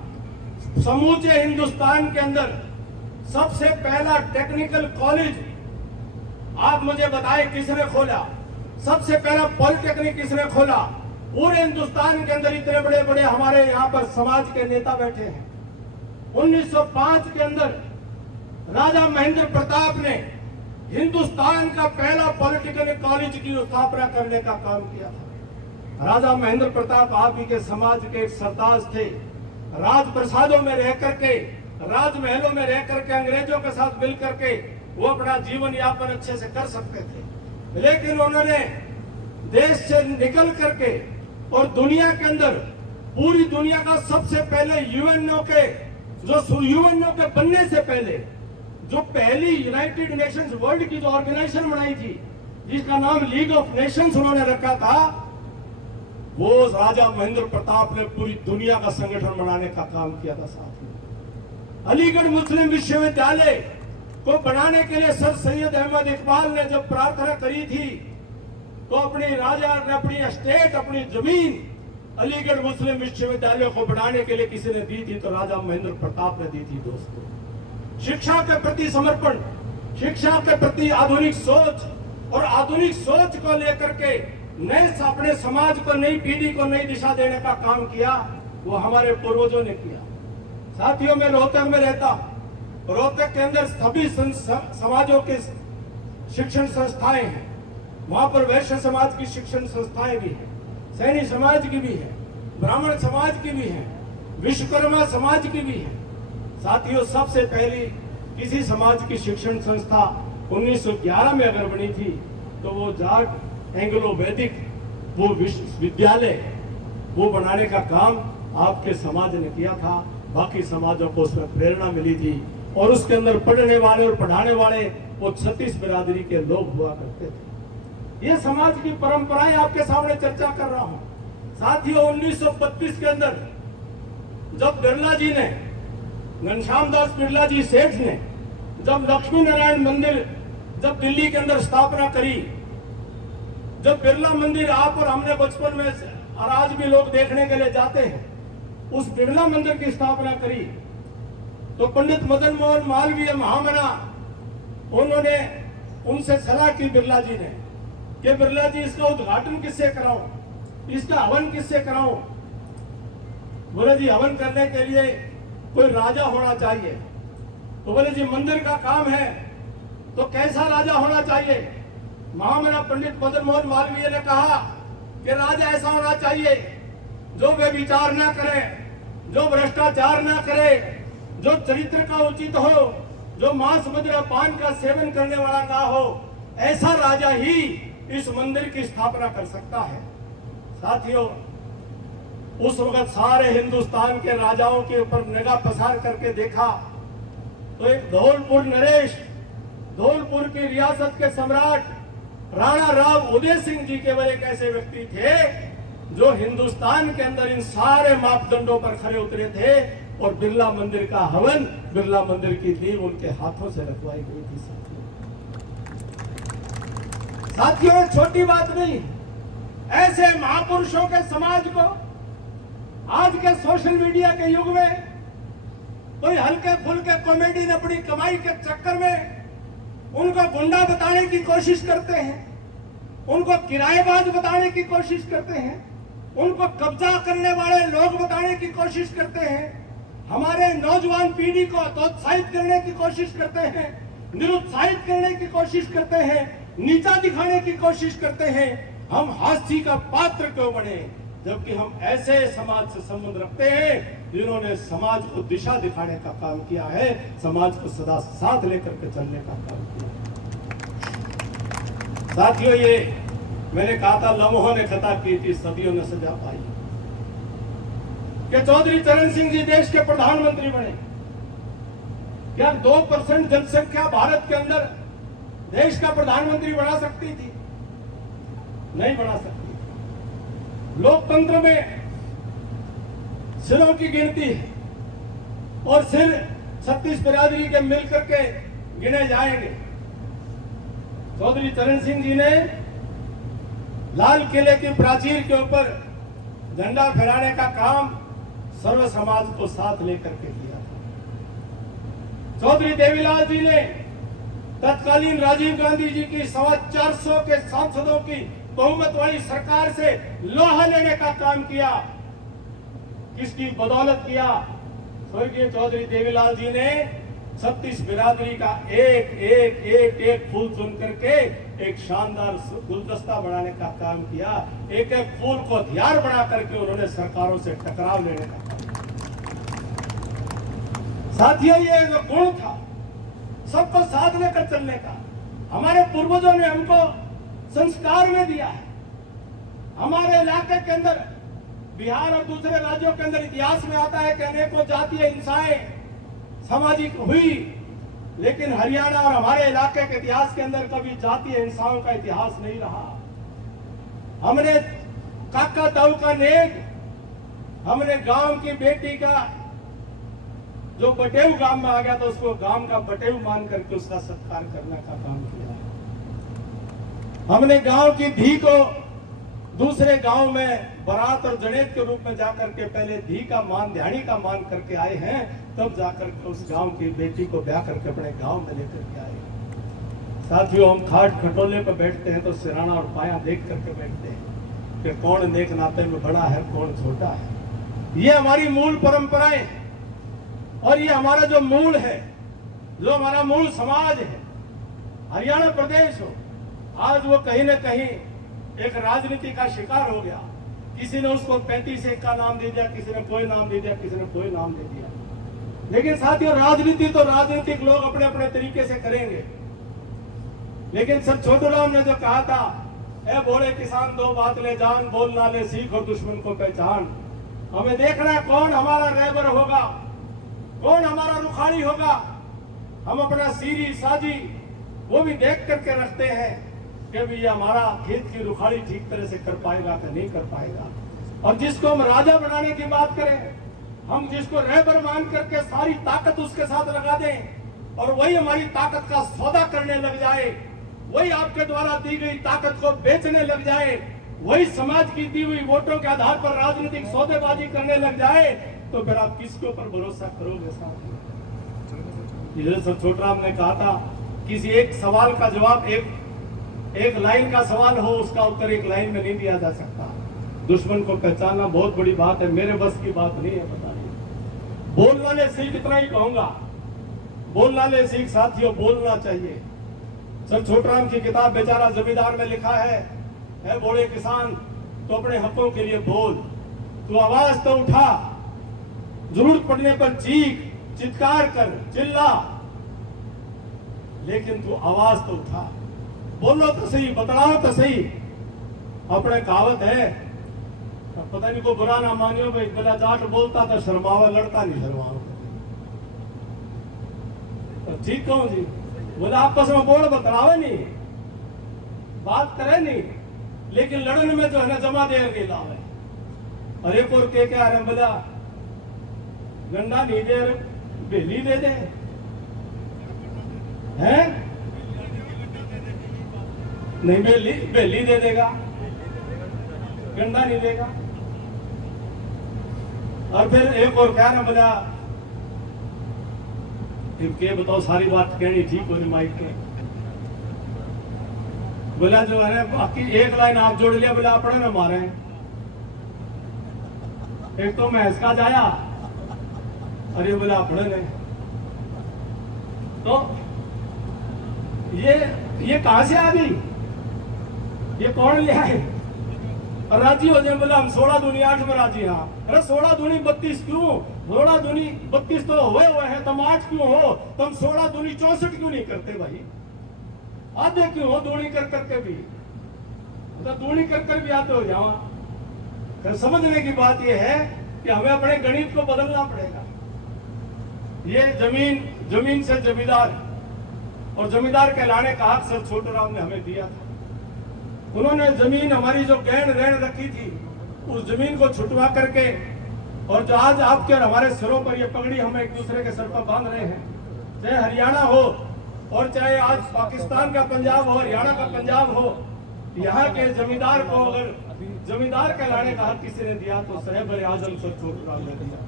समूचे हिंदुस्तान के अंदर सबसे पहला टेक्निकल कॉलेज आप मुझे बताए किसने खोला, सबसे पहला पॉलिटेक्निक किसने खोला। पूरे हिंदुस्तान के अंदर इतने बड़े बड़े हमारे यहाँ पर समाज के नेता बैठे हैं। 1905 के अंदर राजा महेंद्र प्रताप ने हिंदुस्तान का पहला पॉलिटेक्निक कॉलेज की स्थापना करने का काम किया था। राजा महेंद्र प्रताप आप ही के समाज के एक सरताज थे। राजप्रसादों में रह करके, राजमहलों में रह करके अंग्रेजों के साथ मिल करके वो अपना जीवन यापन अच्छे से कर सकते थे, लेकिन उन्होंने देश से निकल करके और दुनिया के अंदर, पूरी दुनिया का सबसे पहले यूएनओ के बनने से पहले जो पहली यूनाइटेड नेशंस वर्ल्ड की जो ऑर्गेनाइजेशन बनाई थी, जिसका नाम लीग ऑफ नेशंस उन्होंने रखा था, वो राजा महेंद्र प्रताप ने पूरी दुनिया का संगठन बनाने का काम किया था। साथ में अलीगढ़ मुस्लिम विश्वविद्यालय को बनाने के लिए सर सैयद अहमद इकबाल ने जब प्रार्थना करी थी, तो अपनी राजा ने अपनी एस्टेट, अपनी जमीन अलीगढ़ मुस्लिम विश्वविद्यालय को बनाने के लिए किसी ने दी थी, तो राजा महेंद्र प्रताप ने दी थी। दोस्तों, शिक्षा के प्रति समर्पण, शिक्षा के प्रति आधुनिक सोच और आधुनिक सोच को लेकर के नए अपने समाज को, नई पीढ़ी को नई दिशा देने का काम किया, वो हमारे पूर्वजों ने किया। साथियों, मैं रोहतक में रहता हूं। रोहतक के अंदर सभी समाजों के शिक्षण संस्थाएं हैं। वहां पर वैश्य समाज की शिक्षण संस्थाएं भी हैं, सैनी समाज की भी है, ब्राह्मण समाज की भी है, विश्वकर्मा समाज की भी है। साथियों, सबसे पहली किसी समाज की शिक्षण संस्था 1911 में अगर बनी थी, तो वो जाट एंग्लो वैदिक वो विश्वविद्यालय वो बनाने का काम आपके समाज ने किया था। बाकी समाजों को उसमें प्रेरणा मिली थी और उसके अंदर पढ़ने वाले और पढ़ाने वाले वो 36 बिरादरी के लोग हुआ करते थे। ये समाज की परंपराएं आपके सामने चर्चा कर रहा हूं। साथियों, 1932 के अंदर जब बिरला जी ने, घनश्याम दास बिरला जी सेठ ने, जब लक्ष्मी नारायण मंदिर जब दिल्ली के अंदर स्थापना करी, जब बिरला मंदिर आप और हमने बचपन में और आज भी लोग देखने के लिए जाते हैं, उस बिरला मंदिर की स्थापना करी, तो पंडित मदन मोहन मालवीय महामना उन्होंने उनसे सलाह की बिरला जी ने कि बिरला जी, इसका उद्घाटन किससे कराऊं, इसका हवन किससे कराऊं। बोले जी, हवन करने के लिए कोई राजा होना चाहिए। तो बोले जी, मंदिर का काम है तो कैसा राजा होना चाहिए। महामना पंडित मदन मोहन मालवीय ने कहा कि राजा ऐसा होना चाहिए जो व्यभिचार ना करे, जो भ्रष्टाचार ना करे, जो चरित्र का उचित हो, जो मांस मदिरा पान का सेवन करने वाला ना हो, ऐसा राजा ही इस मंदिर की स्थापना कर सकता है। साथियों, उस वक्त सारे हिंदुस्तान के राजाओं के ऊपर निगाह पसार करके देखा तो एक धौलपुर नरेश, धौलपुर की रियासत के सम्राट राणा राव उदय सिंह जी केवल एक ऐसे व्यक्ति थे जो हिंदुस्तान के अंदर इन सारे मापदंडों पर खरे उतरे थे और बिरला मंदिर का हवन, बिरला मंदिर की नींव उनके हाथों से रखवाई गई थी। साथियों, छोटी बात नहीं, ऐसे महापुरुषों के समाज को आज के सोशल मीडिया के युग में कोई हल्के फुल्के कॉमेडी अपनी कमाई के चक्कर में उनको गुंडा बताने की कोशिश करते हैं, उनको किराएबाज बताने की कोशिश करते हैं, उनको कब्जा करने वाले लोग बताने की कोशिश करते हैं, हमारे नौजवान पीढ़ी को हतोत्साहित करने की कोशिश करते हैं, निरुत्साहित करने की कोशिश करते हैं, नीचा दिखाने की कोशिश करते हैं। हम हास्य का पात्र क्यों बने, जबकि हम ऐसे समाज से संबंध रखते हैं जिन्होंने समाज को दिशा दिखाने का काम किया है, समाज को सदा साथ लेकर के चलने का काम किया। साथियों, ये मैंने कहा था लम्हों ने खता की थी, सदियों ने सजा पाई कि चौधरी चरण सिंह जी देश के प्रधानमंत्री बने। क्या 2% जनसंख्या भारत के अंदर देश का प्रधानमंत्री बना सकती थी? नहीं बना सकती। लोकतंत्र में सिरों की गिनती है और सिर 36 बिरादरी के मिलकर के गिने जाएंगे। चौधरी चरण सिंह जी ने लाल किले की प्राचीर के ऊपर झंडा फहराने का काम सर्व समाज को साथ लेकर के किया था। चौधरी देवीलाल जी ने तत्कालीन राजीव गांधी जी की 450 के सांसदों की बहुमत वाली सरकार से लोहा लेने का काम किया। किसकी बदौलत किया? स्वर्गीय चौधरी देवीलाल जी ने 36 बिरादरी का एक फूल चुन करके एक शानदार गुलदस्ता बनाने का काम किया। एक एक फूल को हथियार बना करके उन्होंने सरकारों से टकराव लेने का काम किया। साथियों, ये गुण था सबको साथ लेकर चलने का। हमारे पूर्वजों ने हमको संस्कार में दिया है। हमारे इलाके के अंदर, बिहार और दूसरे राज्यों के अंदर इतिहास में आता है कि अनेकों जातीय हिंसाएं सामाजिक हुई, लेकिन हरियाणा और हमारे इलाके के इतिहास के अंदर कभी जातीय हिंसाओं का इतिहास नहीं रहा। हमने काका ताऊ का नेक, हमने गांव की बेटी का जो बटेऊ गांव में आ गया तो उसको गांव का बटेऊ मान करके उसका सत्कार करने का काम किया। हमने गांव की धी को दूसरे गांव में बारात और जनेत के रूप में जाकर के पहले धी का मान, ध्यानी का मान करके आए हैं, तब जाकर के उस गांव की बेटी को ब्याह करके अपने गांव में लेकर के आए। साथियों, हम खाट खटोले पर बैठते हैं तो सिराना और पाया देख करके बैठते हैं कि कौन नेक नाते में बड़ा है, कौन छोटा है। ये हमारी मूल परंपराएं और ये हमारा जो मूल है, जो हमारा मूल समाज है, हरियाणा प्रदेश हो, आज वो कहीं ना कहीं एक राजनीति का शिकार हो गया। किसी ने उसको 35 का नाम दे दिया, किसी ने कोई नाम दे दिया, किसी ने कोई नाम दे दिया। लेकिन साथियों, राजनीति तो राजनीतिक लोग अपने अपने तरीके से करेंगे। लेकिन सर छोटूराम ने जो कहा था, ए बोले किसान दो बात ले जान, बोलना ले सीख और दुश्मन को पहचान। हमें देखना है कौन हमारा रहबर होगा, कौन हमारा रुखाड़ी होगा। हम अपना सीरी साजी वो भी देख करके रखते हैं कि भी ये हमारा खेत की रुखाड़ी ठीक तरह से कर पाएगा कि नहीं कर पाएगा। और जिसको हम राजा बनाने की बात करें, हम जिसको रहबर मान करके सारी ताकत उसके साथ लगा दें और वही हमारी ताकत का सौदा करने लग जाए, वही आपके द्वारा दी गई ताकत को बेचने लग जाए, वही समाज की दी हुई वोटों के आधार पर राजनीतिक सौदेबाजी करने लग जाए, तो फिर आप किसके ऊपर भरोसा करोगे? साहब, सर छोटूराम ने कहा था, किसी एक सवाल का जवाब एक लाइन का सवाल हो, उसका उत्तर एक लाइन में नहीं दिया जा सकता। दुश्मन को पहचानना बहुत बड़ी बात है, मेरे बस की बात नहीं है। बताइए, बोलना ले सीख, इतना ही कहूंगा, बोलना ले सीख। साथियों, बोलना चाहिए। सर छोटूराम की किताब बेचारा जमींदार में लिखा है, बोले किसान तो अपने हकों के लिए बोल, तू आवाज तो उठा, जरूरत पड़ने पर चीख, चित्कार कर, चिल्ला, लेकिन तू आवाज तो उठा, बोलो तो सही, बतलाओ तो सही। अपने कहावत है, पता नहीं को बुरा ना मानियो भाई, बोला जाट बोलता था शर्मावा, लड़ता नहीं शर्मावा। तो ठीक कहूं जी, बोला आपस में बोल बतलावे नहीं, बात करे नहीं, लेकिन लड़ने में जो है ना जमा दे के लावे। अरे को के क्या है, बोला गंडा नहीं दे, बेली दे दे हैं, नहीं बेली दे देगा, गंडा नहीं देगा। और फिर एक और क्या ना, बोला के बताओ सारी बात कहनी ठीक हो रही माइक के, बोला जो है बाकी एक लाइन आप जोड़ लिया, बोला अपने ना मारे, एक तो महस का जाया, अरे बोला अपने ने, तो ये कहां से आ गई, ये कौन ले आए? राजी हो जाए, बोला हम 16 दूनी 8 में राजी। हाँ, अरे 16 दूनी 32 क्यों, 16 दूनी 32 तो हुए हैं, तुम 8 क्यों हो, तुम 16 दूनी 64 क्यों नहीं करते भाई, आधे क्यों हो दूनी कर करके भी, तो दूनी कर कर भी आते हो जाओ। फिर समझने की बात यह है कि हमें अपने गणित को बदलना पड़ेगा। ये जमीन से जमींदार, और जमींदार कहलाने का हक सर छोटू राम ने हमें दिया था। उन्होंने जमीन हमारी जो गैन रैन रखी थी, उस जमीन को छुटवा करके, और जो आज आपके और हमारे सिरों पर ये पगड़ी हम एक दूसरे के सर पर बांध रहे हैं, चाहे हरियाणा हो और चाहे आज पाकिस्तान का पंजाब हो, हरियाणा का पंजाब हो, यहाँ के जमींदार को अगर जमींदार कहलाने का हक किसी ने दिया तो साहिब आजम सर छोटू राम ने दिया।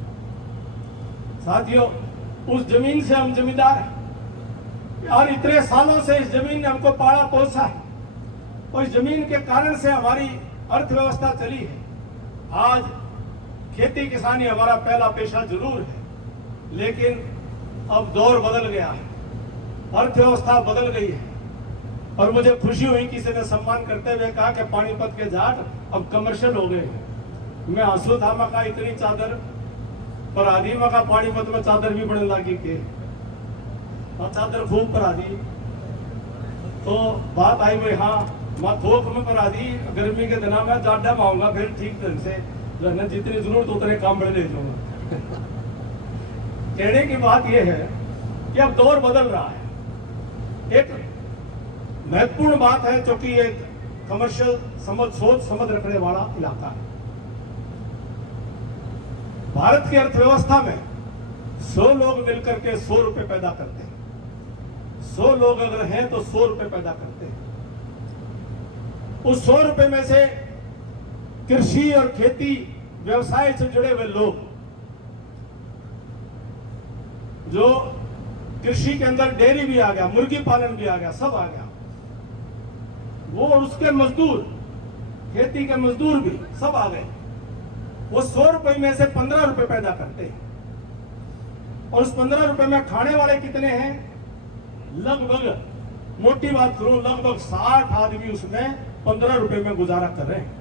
साथियों, उस जमीन से हम जमींदार हैं, और इतने सालों से इस जमीन ने हमको पाला पोसा है, और इस जमीन के कारण से हमारी अर्थव्यवस्था चली है। आज खेती किसानी हमारा पहला पेशा जरूर है, लेकिन अब दौर बदल गया है, अर्थव्यवस्था बदल गई है। और मुझे खुशी हुई किसी ने सम्मान करते हुए कहा कि पानीपत के जाट अब कमर्शियल हो गए हैं। मैं हंसू था, मका इतनी चादर पर आदि, मका पानीपत में चादर भी बड़े लागी के, और चादर खूब पर आदि। तो बात आई भाई, हाँ मैं थोक में पर आदि, गर्मी के दिनों में जाडा पाऊंगा, फिर ठीक ढंग से जितनी जरूरत उतने काम बड़े ले जाऊंगा। कहने की बात यह है कि अब दौर बदल रहा है। एक महत्वपूर्ण बात है, क्योंकि एक कमर्शियल सोच समझ रखने वाला इलाका है। भारत की अर्थव्यवस्था में 100 लोग मिलकर के 100 रुपए पैदा करते हैं। 100 लोग अगर हैं तो 100 रुपए पैदा करते हैं। उस 100 रुपए में से कृषि और खेती व्यवसाय से जुड़े हुए लोग, जो कृषि के अंदर डेयरी भी आ गया, मुर्गी पालन भी आ गया, सब आ गया, वो और उसके मजदूर, खेती के मजदूर भी सब आ गए। वो 100 रुपए में से 15 रुपए पैदा करते हैं, और उस 15 रुपए में खाने वाले कितने हैं? लगभग, मोटी बात करूं, लगभग 60 आदमी उसमें 15 रुपए में गुजारा कर रहे हैं।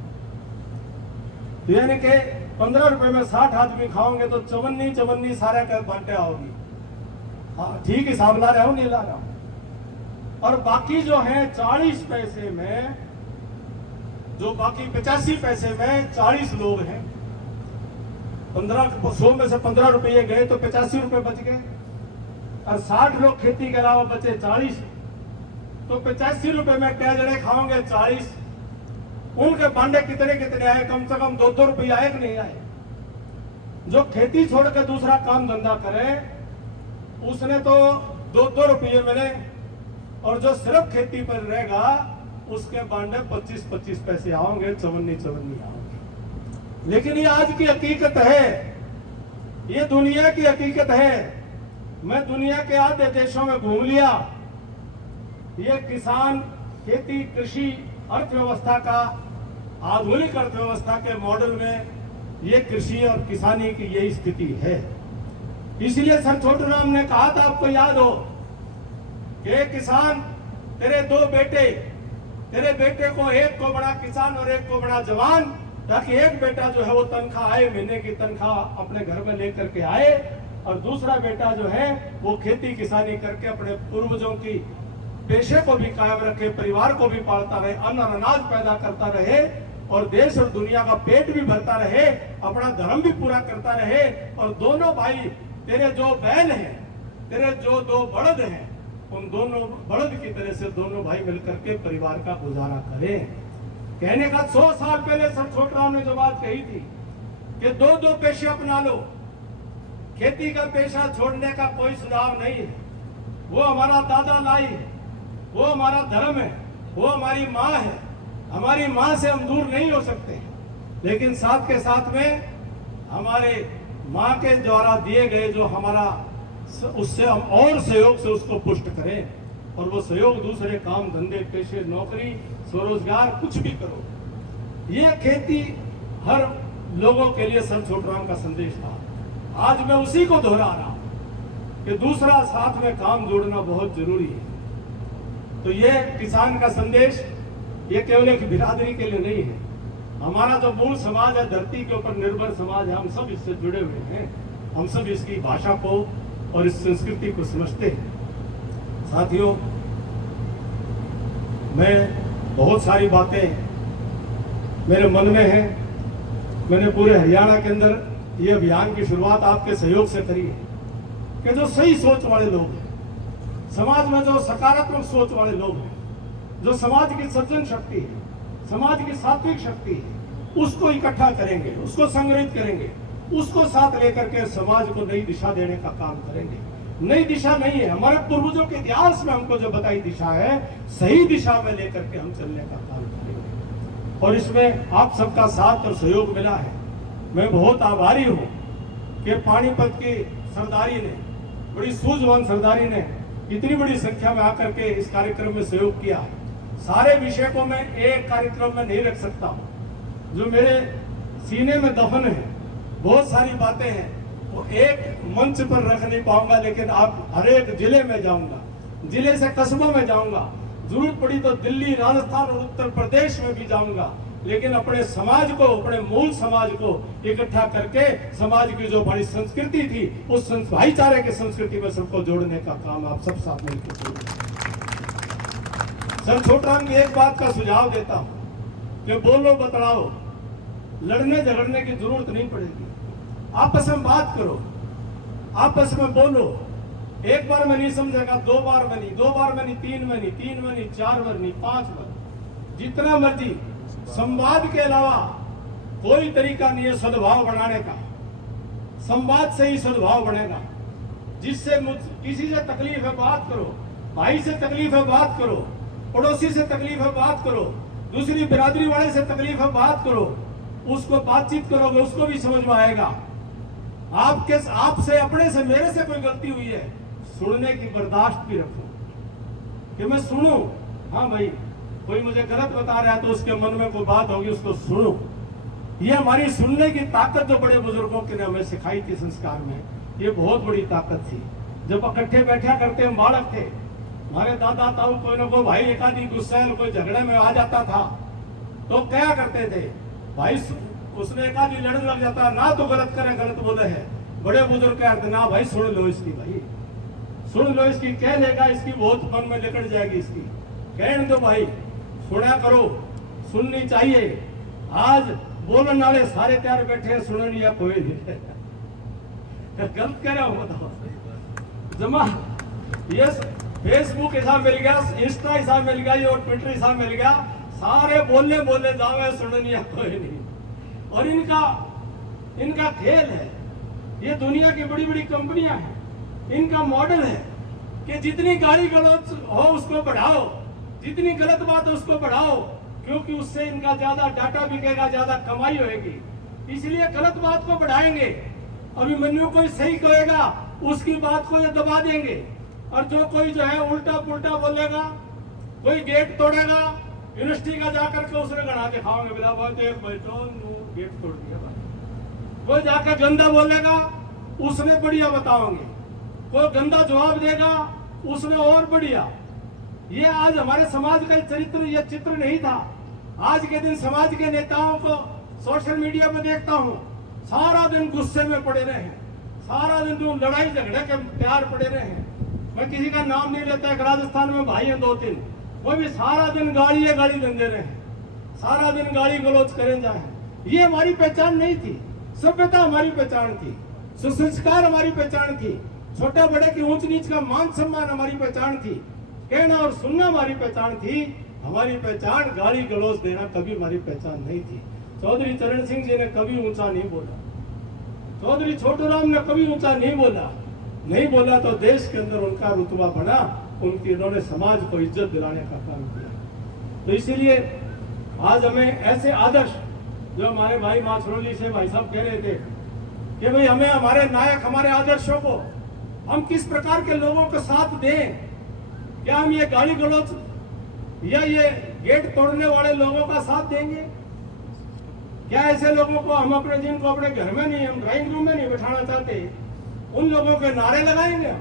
तो यानी कि 15 रुपए में 60 आदमी खाओगे तो 54 सारे का बांटे आओगी। हाँ, ठीक हिसाब ला रहा हूं, नहीं ला रहा हूं। और बाकी जो है 40 पैसे में, जो बाकी 85 पैसे में 40 लोग हैं, 100 में से 15 रुपये गए तो 85 रुपए बच गए, और 60 लोग खेती के अलावा बचे 40, तो 85 रुपए में क्या जने खाओगे 40, उनके बांडे कितने कितने आए? कम से कम 2-2 रुपये आए कि नहीं आए? जो खेती छोड़ कर दूसरा काम धंधा करे उसने तो 2-2 रुपये मिले, और जो सिर्फ खेती पर रहेगा उसके बांडे 25-25 पैसे आओगे, 54 आओगे। लेकिन ये आज की हकीकत है, ये दुनिया की हकीकत है। मैं दुनिया के आधे देशों में घूम लिया, ये किसान खेती कृषि अर्थव्यवस्था का, आधुनिक अर्थव्यवस्था के मॉडल में ये कृषि और किसानी की यही स्थिति है। इसलिए सर छोटू राम ने कहा था, आपको याद हो कि किसान, तेरे 2 बेटे, तेरे बेटे को एक को बड़ा किसान और एक को बड़ा जवान, ताकि एक बेटा जो है वो तनख्वाह आए, महीने की तनख्वाह अपने घर में लेकर के आए, और दूसरा बेटा जो है वो खेती किसानी करके अपने पूर्वजों की पेशे को भी कायम रखे, परिवार को भी पालता रहे, अन्न और अनाज पैदा करता रहे, और देश और दुनिया का पेट भी भरता रहे, अपना धर्म भी पूरा करता रहे। और दोनों भाई, तेरे जो बैल हैं, तेरे जो दो बड़द हैं, उन दोनों बड़द की तरह से दोनों भाई मिलकर के परिवार का गुजारा करें। कहने का 100 साल पहले सर छोटराम ने जो बात कही थी कि दो दो पेशे अपना लो, खेती का पेशा छोड़ने का कोई सुझाव नहीं है। वो हमारा दादा लाई है, वो हमारा धर्म है, वो हमारी माँ है, हमारी माँ से हम दूर नहीं हो सकते। लेकिन साथ के साथ में हमारे माँ के द्वारा दिए गए जो हमारा, उससे हम और सहयोग से उसको पुष्ट करें, और वो सहयोग दूसरे काम धंधे, पेशे, नौकरी, स्वरोजगार कुछ भी करो। ये खेती हर लोगों के लिए सर छोटराम का संदेश था। आज मैं उसी को दोहरा रहा हूं कि दूसरा साथ में काम जोड़ना बहुत जरूरी है। तो ये किसान का संदेश ये केवल एक बिरादरी के लिए नहीं है। हमारा जो मूल समाज है, धरती के ऊपर निर्भर समाज है, हम सब इससे जुड़े हुए हैं, हम सब इसकी भाषा को और इस संस्कृति को समझते हैं। साथियों, मैं बहुत सारी बातें मेरे मन में हैं। मैंने पूरे हरियाणा के अंदर ये अभियान की शुरुआत आपके सहयोग से करी है कि जो सही सोच वाले लोग हैं, समाज में जो सकारात्मक सोच वाले लोग हैं, जो समाज की सृजन शक्ति है, समाज की सात्विक शक्ति है, उसको इकट्ठा करेंगे, उसको संग्रहित करेंगे, उसको साथ लेकर के समाज को नई दिशा देने का काम करेंगे। नई दिशा नहीं है, हमारे पूर्वजों के इतिहास में हमको जो बताई दिशा है, सही दिशा में लेकर के हम चलने का काम करेंगे। और इसमें आप सबका साथ और सहयोग मिला है। मैं बहुत आभारी हूं कि पानीपत की सरदारी ने, बड़ी सूझवान सरदारी ने इतनी बड़ी संख्या में आकर के इस कार्यक्रम में सहयोग किया है। सारे विषय को मैं एक कार्यक्रम में नहीं रख सकता हूं। जो मेरे सीने में दफन है, बहुत सारी बातें हैं, वो एक मंच पर रख नहीं पाऊंगा, लेकिन आप हर एक जिले में जाऊंगा, जिले से कस्बों में जाऊंगा, जरूरत पड़ी तो दिल्ली, राजस्थान और उत्तर प्रदेश में भी जाऊंगा। लेकिन अपने समाज को, अपने मूल समाज को इकट्ठा करके समाज की जो बड़ी संस्कृति थी, उस भाईचारे की संस्कृति में सबको जोड़ने का काम आप सब साथ मिलकर करें। सर छोटराम की एक बात का सुझाव देता हूं कि बोलो बतलाओ, लड़ने झगड़ने की जरूरत नहीं पड़ेगी। आपस में बात करो, आपस में बोलो। एक बार में नहीं समझेगा, दो बार में नहीं, दो बार में नहीं, तीन में नहीं, तीन में नहीं, चार बार नहीं, 5 बार, जितना मर्जी। संवाद के अलावा कोई तरीका नहीं है सद्भाव बढ़ाने का। संवाद से ही सद्भाव बढ़ेगा। जिससे किसी से तकलीफ है बात करो, भाई से तकलीफ है बात करो, पड़ोसी से तकलीफ है बात करो, दूसरी बिरादरी वाले से तकलीफ है बात करो, उसको बातचीत करोगे, उसको भी समझ में आएगा। आपसे, अपने से, मेरे से कोई गलती हुई है, सुनने की बर्दाश्त भी रखो कि मैं सुनूं। हाँ भाई, कोई मुझे गलत बता रहा है तो उसके मन में कोई बात होगी, उसको सुनो। ये हमारी सुनने की ताकत जो बड़े बुजुर्गों ने हमें सिखाई थी संस्कार में, ये बहुत बड़ी ताकत थी। जब इकट्ठे बैठा करते हम बालक थे, हमारे दादा ताऊ कोई ना कोई भाई एकाधी गुस्सैल कोई झगड़े में आ जाता था तो क्या करते थे भाई, उसने एकाधी लड़ने लग जाता, ना तो गलत करे, गलत बोले है, बड़े बुजुर्ग कहते ना भाई सुन लो इसकी, भाई सुन लो इसकी, कह लेगा इसकी बहुत मन में निकल जाएगी इसकी, कहने दो भाई, सुना करो, सुननी चाहिए। आज बोलने वाले सारे तैयार बैठे हैं, सुनने या कोई नहीं। गलत कह रहा हूं बताओ। जमा ये फेसबुक हिसाब मिल गया, इंस्टा हिसाब मिल गया, और ट्विटर हिसाब मिल गया, सारे बोलने बोलने जावे, सुनने या कोई नहीं। और इनका खेल है। ये दुनिया की बड़ी बड़ी कंपनियां हैं, इनका मॉडल है कि जितनी गाली गलौज हो उसको बढ़ाओ, जितनी गलत बात है उसको बढ़ाओ, क्योंकि उससे इनका ज्यादा डाटा बिकेगा, ज्यादा कमाई होगी, इसलिए गलत बात को बढ़ाएंगे। अभिमन्यु कोई सही कहेगा, उसकी बात को ये दबा देंगे, और जो कोई जो है उल्टा पुल्टा बोलेगा, कोई गेट तोड़ेगा, यूनिवर्सिटी का जाकर के उसने गढ़ा के खाओगे, बिला बहुत एक बैठो गेट तोड़ दिया, कोई जाकर गंदा बोलेगा, उसने बढ़िया बताओगे, कोई गंदा जवाब देगा, उसने और बढ़िया। ये आज हमारे समाज का चरित्र, यह चित्र नहीं था। आज के दिन समाज के नेताओं को सोशल मीडिया पे देखता हूँ सारा दिन गुस्से में पड़े रहे हैं, सारा दिन तो लड़ाई झगड़े के प्यार पड़े रहे हैं। मैं किसी का नाम नहीं लेता, एक राजस्थान में भाई हैं 2-3, वो भी सारा दिन गाली देते रहे हैं, सारा दिन गाली गलौज करें जाए। ये हमारी पहचान नहीं थी। सभ्यता हमारी पहचान थी, सुसंस्कार हमारी पहचान थी, छोटे बड़े की ऊंच नीच का मान सम्मान हमारी पहचान थी, कहना और सुनना हमारी पहचान थी। हमारी पहचान गाली गलौज देना कभी हमारी पहचान नहीं थी। चौधरी चरण सिंह जी ने कभी ऊंचा नहीं बोला, चौधरी छोटूराम ने कभी ऊंचा नहीं बोला तो देश के अंदर उनका रुतबा बढ़ा, उन्होंने समाज को इज्जत दिलाने का काम किया। तो इसीलिए आज हमें ऐसे आदर्श, जो हमारे भाई माछरोली से भाई साहब कह रहे थे कि भाई हमें हमारे नायक, हमारे आदर्शों को हम किस प्रकार के लोगों को साथ दें। क्या हम ये गाली गलौज या ये गेट तोड़ने वाले लोगों का साथ देंगे? क्या ऐसे लोगों को हम अपने, जिनको अपने घर में नहीं, हम ड्राइंग रूम में नहीं बिठाना चाहते, उन लोगों के नारे लगाएंगे हम?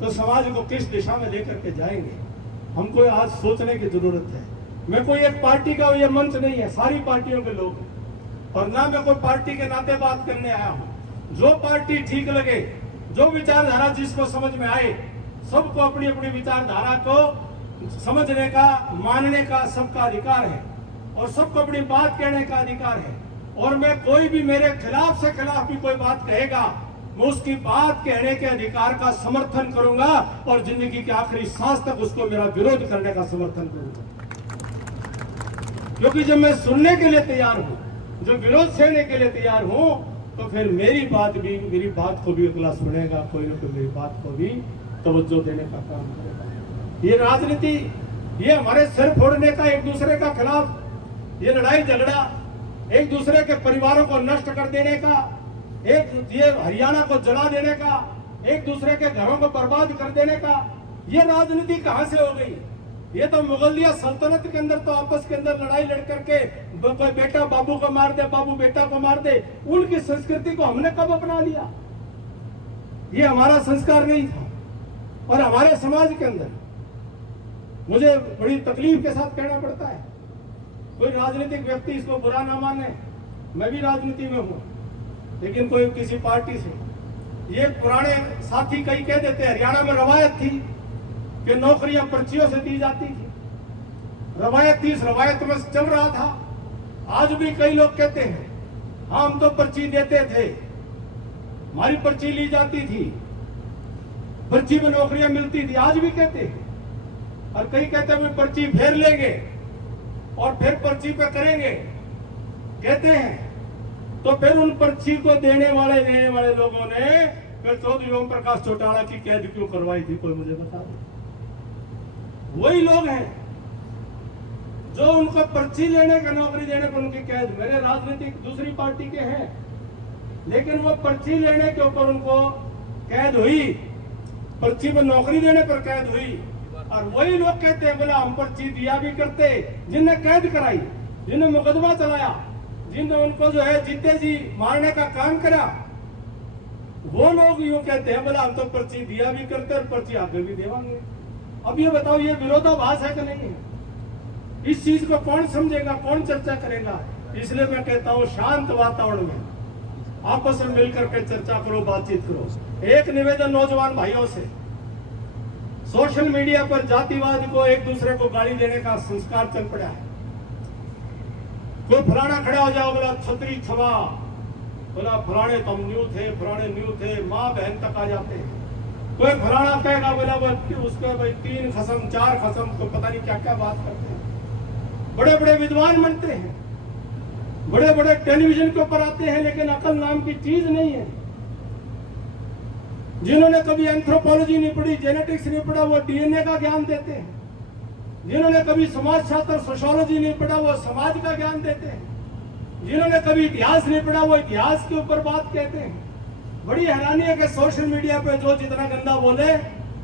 तो समाज को किस दिशा में लेकर के जाएंगे? हमको आज सोचने की जरूरत है। मैं कोई एक पार्टी का ये मंच नहीं है, सारी पार्टियों के लोग हैं, और ना मैं कोई पार्टी के नाते बात करने आया हूँ। जो पार्टी ठीक लगे, जो विचारधारा जिसको समझ में आए, सबको अपनी अपनी विचारधारा को समझने का, मानने का सबका अधिकार है, और सबको अपनी बात कहने का अधिकार है। और मैं कोई भी मेरे खिलाफ से खिलाफ भी कोई बात कहेगा, मैं उसकी बात कहने के अधिकार का समर्थन करूंगा, और जिंदगी के आखिरी सांस तक उसको मेरा विरोध करने का समर्थन करूंगा। क्योंकि जब मैं सुनने के लिए तैयार हूं, जो विरोध सहने के लिए तैयार हूं, तो फिर मेरी बात को भी अगला सुनेगा, कोई ना कोई मेरी बात को भी तवज्जो देने का काम करेगा। ये राजनीति, ये हमारे सिर फोड़ने का, एक दूसरे का खिलाफ ये लड़ाई झगड़ा, एक दूसरे के परिवारों को नष्ट कर देने का, एक ये हरियाणा को जला देने का, एक दूसरे के घरों को बर्बाद कर देने का, ये राजनीति कहां से हो गई? ये तो मुगलिया सल्तनत के अंदर तो आपस के अंदर लड़ाई लड़ करके कोई बेटा बाबू को मार दे, बाबू बेटा को मार दे, उनकी संस्कृति को हमने कब अपना लिया? ये हमारा संस्कार नहीं था। और हमारे समाज के अंदर मुझे बड़ी तकलीफ के साथ कहना पड़ता है, कोई राजनीतिक व्यक्ति इसको बुरा ना माने, मैं भी राजनीति में हूं, लेकिन कोई किसी पार्टी से, ये पुराने साथी कई कह देते हैं, हरियाणा में रवायत थी कि नौकरियां पर्चियों से दी जाती थी, रवायत थी, इस रवायत में चल रहा था। आज भी कई लोग कहते हैं हम तो पर्ची देते थे, हमारी पर्ची ली जाती थी, पर्ची में नौकरियां मिलती थी, आज भी कहते हैं। और कई कहते हैं पर्ची फेर लेंगे और फिर पर्ची पे करेंगे, कहते हैं। तो फिर उन पर्ची को देने वाले लोगों ने फिर चौधरी ओम प्रकाश चौटाला की कैद क्यों करवाई थी, कोई मुझे बता दो। वही लोग हैं जो उनको पर्ची लेने का, नौकरी देने पर उनकी कैद, मेरे राजनीतिक दूसरी पार्टी के हैं, लेकिन वो पर्ची लेने के ऊपर उनको कैद हुई, पर्ची में नौकरी देने पर कैद हुई। और वही लोग कहते हैं बोला हम पर्ची दिया भी करते, जिनने कैद कराई, जिन्हें मुकदमा चलाया, जिन्होंने उनको जो है जीते जी मारने का काम करा, वो लोग यूं कहते हैं बोला हम तो पर्ची दिया भी करते और पर्ची आगे भी देवांगे। अब ये बताओ, ये विरोधाभास है कि नहीं है? इस चीज को कौन समझेगा, कौन चर्चा करेगा? इसलिए मैं कहता हूं शांत वातावरण में आपस में मिलकर के चर्चा करो, बातचीत करो। एक निवेदन नौजवान भाइयों से, सोशल मीडिया पर जातिवाद को, एक दूसरे को गाली देने का संस्कार चल पड़ा है। कोई फलाना खड़ा हो जाओ बोला छतरी छवा, बोला फलाने तुम न्यू थे, फलाने न्यू थे, माँ बहन तक आ जाते हैं। कोई फलाना कहेगा बोला उसके भाई 3 खसम 4 खसम, तो पता नहीं क्या क्या बात करते हैं। बड़े बड़े विद्वान बनते हैं, बड़े बड़े टेलीविजन के ऊपर आते हैं, लेकिन अकल नाम की चीज नहीं है। जिन्होंने कभी एंथ्रोपोलॉजी नहीं पढ़ी, जेनेटिक्स नहीं पढ़ा, वो डीएनए का ज्ञान देते हैं। जिन्होंने कभी समाज शास्त्र सोशियोलॉजी नहीं पढ़ा, वो समाज का ज्ञान देते हैं। जिन्होंने कभी इतिहास नहीं पढ़ा, वो इतिहास के ऊपर बात कहते हैं। बड़ी हैरानी है कि सोशल मीडिया पे जो जितना गंदा बोले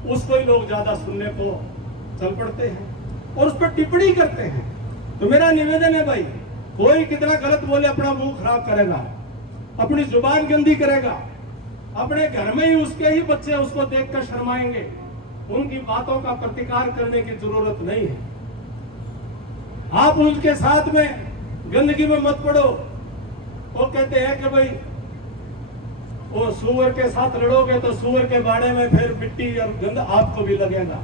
उसको ही लोग ज्यादा सुनने को चल पड़ते हैं और उस पर टिप्पणी करते हैं। तो मेरा निवेदन है भाई, कोई कितना गलत बोले अपना मुंह खराब करेगा, अपनी जुबान गंदी करेगा, अपने घर में ही उसके ही बच्चे उसको देखकर शर्माएंगे, उनकी बातों का प्रतिकार करने की जरूरत नहीं है। आप उनके साथ में गंदगी में मत पड़ो, वो कहते हैं कि भाई वो सुअर के साथ लड़ोगे तो सुअर के बाड़े में फिर मिट्टी और गंद आपको भी लगेगा।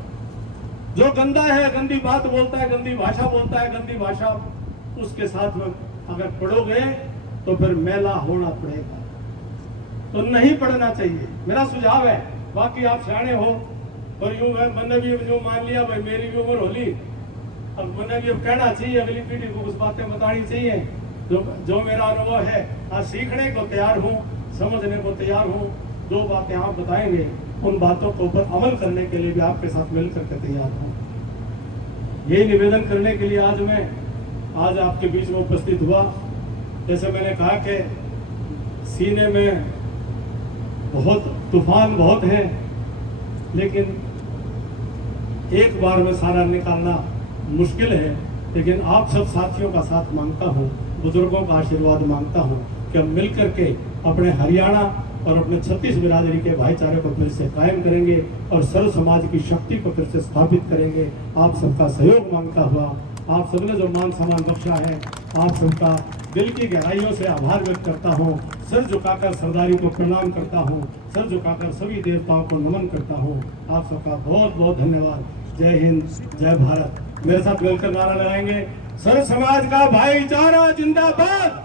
जो गंदा है, गंदी बात बोलता है, गंदी भाषा बोलता है, गंदी भाषा, उसके साथ में अगर पढ़ोगे तो फिर मैला होना पड़ेगा। तो नहीं पढ़ना चाहिए, मेरा सुझाव है। बाकी आप सियाने हो और यूं है, मैंने भी यूं मान लिया भाई मेरी भी उम्र होली, अब मैंने भी अब कहना चाहिए, अगली पीढ़ी को कुछ बातें बतानी चाहिए। जो मेरा अनुभव है, आज सीखने को तैयार हूँ, समझने को तैयार हूँ। जो बातें आप बताएंगे उन बातों के ऊपर अमल करने के लिए भी आपके साथ मिलकर के तैयार हूँ। यही निवेदन करने के लिए आज मैं आपके बीच में उपस्थित हुआ। जैसे मैंने कहा कि सीने में बहुत तूफान बहुत है, लेकिन एक बार में सारा निकालना मुश्किल है। लेकिन आप सब साथियों का साथ मांगता हूँ, बुजुर्गों का आशीर्वाद मांगता हूँ कि हम मिलकर के अपने हरियाणा और अपने 36 बिरादरी के भाईचारे को फिर से कायम करेंगे और सर्व समाज की शक्ति को फिर से स्थापित करेंगे। आप सबका सहयोग मांगता हुआ, आप सबने जो मान सम्मान बख्शा है, आप सबका दिल की गहराइयों से आभार व्यक्त करता हूँ। सर झुकाकर सरदारी को प्रणाम करता हूँ, सर झुकाकर सभी देवताओं को नमन करता हूँ। आप सबका बहुत बहुत धन्यवाद। जय हिंद, जय भारत। मेरे साथ मिलकर नारा लगाएंगे, सर्व समाज का भाईचारा जिंदाबाद,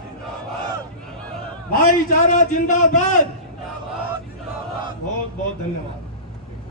भाईचारा जिंदाबाद। बहुत बहुत धन्यवाद।